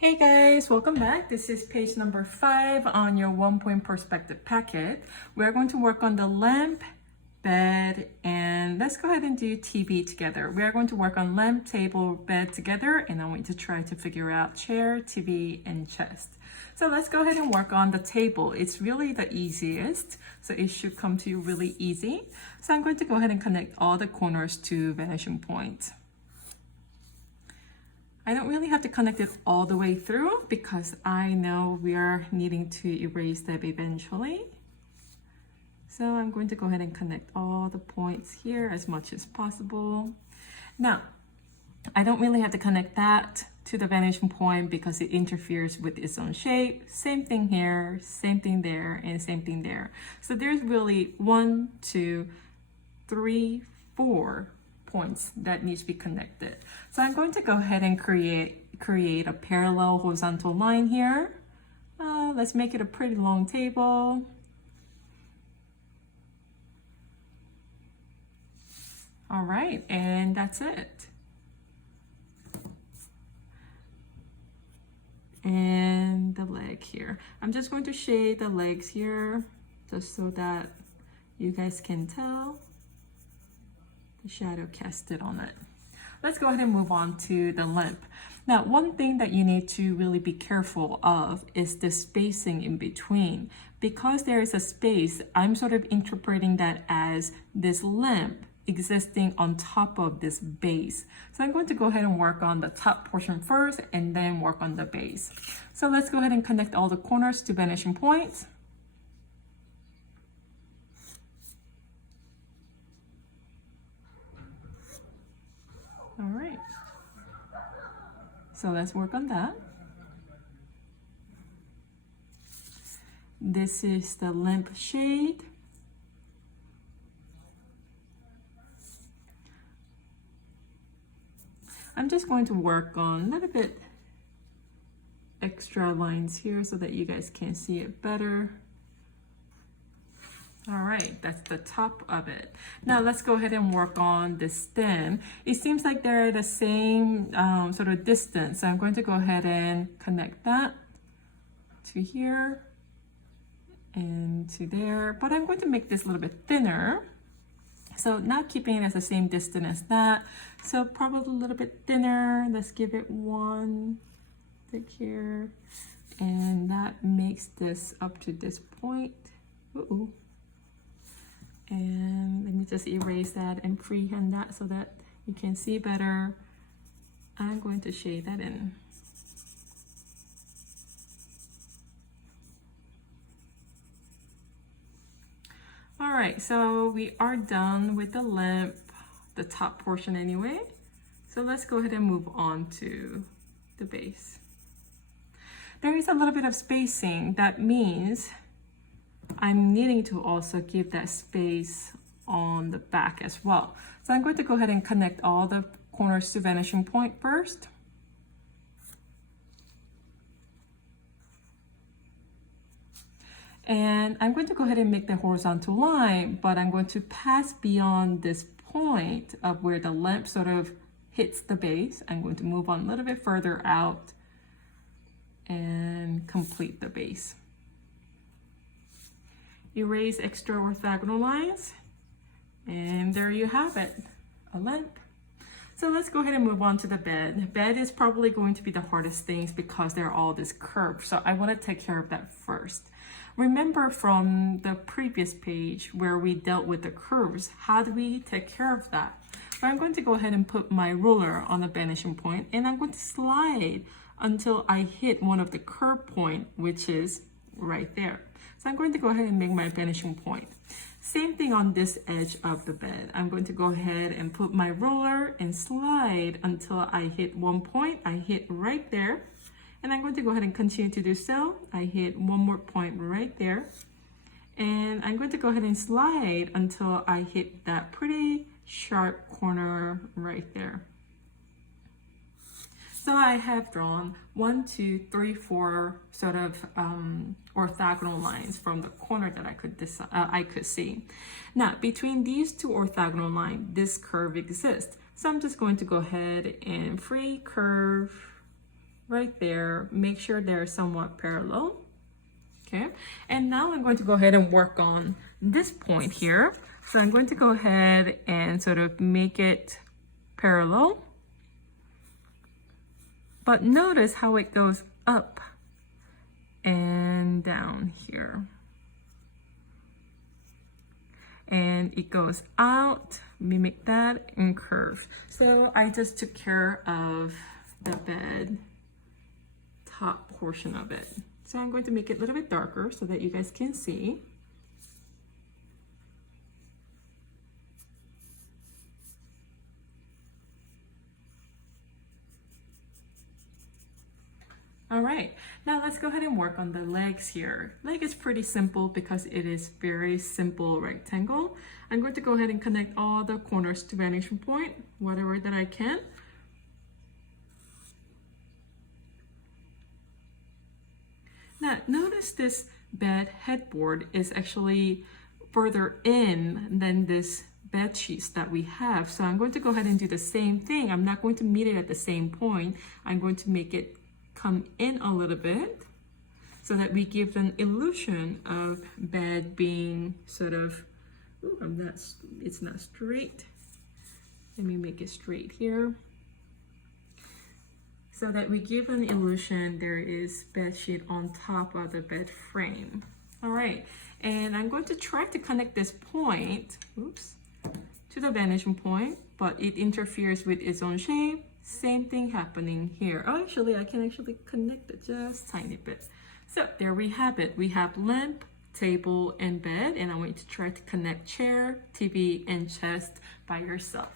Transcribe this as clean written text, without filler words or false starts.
Hey guys, welcome back. This is page number 5 on your 1-point perspective packet. We're going to work on the lamp, bed, and let's go ahead and do TV together. We are going to work on lamp, table, bed together, and I want you to try to figure out chair, TV, and chest. So let's go ahead and work on the table. It's really the easiest, so it should come to you really easy. So I'm going to go ahead and connect all the corners to vanishing point. I don't really have to connect it all the way through because I know we are needing to erase that eventually. So I'm going to go ahead and connect all the points here as much as possible. Now, I don't really have to connect that to the vanishing point because it interferes with its own shape. Same thing here, same thing there, and same thing there. So there's really 1, 2, 3, 4 points that needs to be connected. So I'm going to go ahead and create a parallel horizontal line here. Let's make it a pretty long table. All right, and that's it. And the leg here. I'm just going to shade the legs here just so that you guys can tell the shadow casted on it. Let's go ahead and move on to the lamp. Now, one thing that you need to really be careful of is the spacing in between. Because there is a space, I'm sort of interpreting that as this lamp existing on top of this base. So I'm going to go ahead and work on the top portion first and then work on the base. So let's go ahead and connect all the corners to vanishing points. All right, so let's work on that. This is the lamp shade. I'm just going to work on a little bit extra lines here so that you guys can see it better. All right, that's the top of it. Now let's go ahead and work on the stem. It seems like they're the same sort of distance. So I'm going to go ahead and connect that to here and to there, but I'm going to make this a little bit thinner. So not keeping it as the same distance as that. So probably a little bit thinner. Let's give it 1 thick here. And that makes this up to this point. Uh-oh. And let me just erase that and freehand that so that you can see better. I'm going to shade that in. All right, so we are done with the lamp, the top portion anyway. So let's go ahead and move on to the base. There is a little bit of spacing. That means I'm needing to also give that space on the back as well. So I'm going to go ahead and connect all the corners to vanishing point first. And I'm going to go ahead and make the horizontal line, but I'm going to pass beyond this point of where the lamp sort of hits the base. I'm going to move on a little bit further out and complete the base. Erase extra orthogonal lines, and there you have it, a lamp. So let's go ahead and move on to the bed. Bed is probably going to be the hardest things because they're all this curved, so I want to take care of that first. Remember from the previous page where we dealt with the curves, how do we take care of that? So I'm going to go ahead and put my ruler on the vanishing point, and I'm going to slide until I hit one of the curve point, which is right there. So I'm going to go ahead and make my vanishing point. Same thing on this edge of the bed. I'm going to go ahead and put my ruler and slide until I hit one point. I hit right there. And I'm going to go ahead and continue to do so. I hit one more point right there. And I'm going to go ahead and slide until I hit that pretty sharp corner right there. So I have drawn 1, 2, 3, 4 sort of orthogonal lines from the corner that I could see. Now, between these two orthogonal lines, this curve exists. So I'm just going to go ahead and free curve right there. Make sure they're somewhat parallel. Okay, and now I'm going to go ahead and work on this point here. So I'm going to go ahead and sort of make it parallel. But notice how it goes up and down here. And it goes out, mimic that, and curve. So I just took care of the bed top portion of it. So I'm going to make it a little bit darker so that you guys can see. All right, now let's go ahead and work on the legs here. Leg is pretty simple because it is very simple rectangle. I'm going to go ahead and connect all the corners to vanishing point, whatever that I can. Now, notice this bed headboard is actually further in than this bed sheets that we have. So I'm going to go ahead and do the same thing. I'm not going to meet it at the same point. I'm going to make it come in a little bit so that we give an illusion of bed being sort of, ooh, it's not straight. Let me make it straight here. So that we give an illusion there is bed sheet on top of the bed frame. All right, and I'm going to try to connect this point, oops, to the vanishing point, but it interferes with its own shape. Same thing happening here. Oh, actually, I can actually connect it just a tiny bit. So there we have it. We have lamp, table, and bed, and I'm going to try to connect chair, TV, and chest by yourself.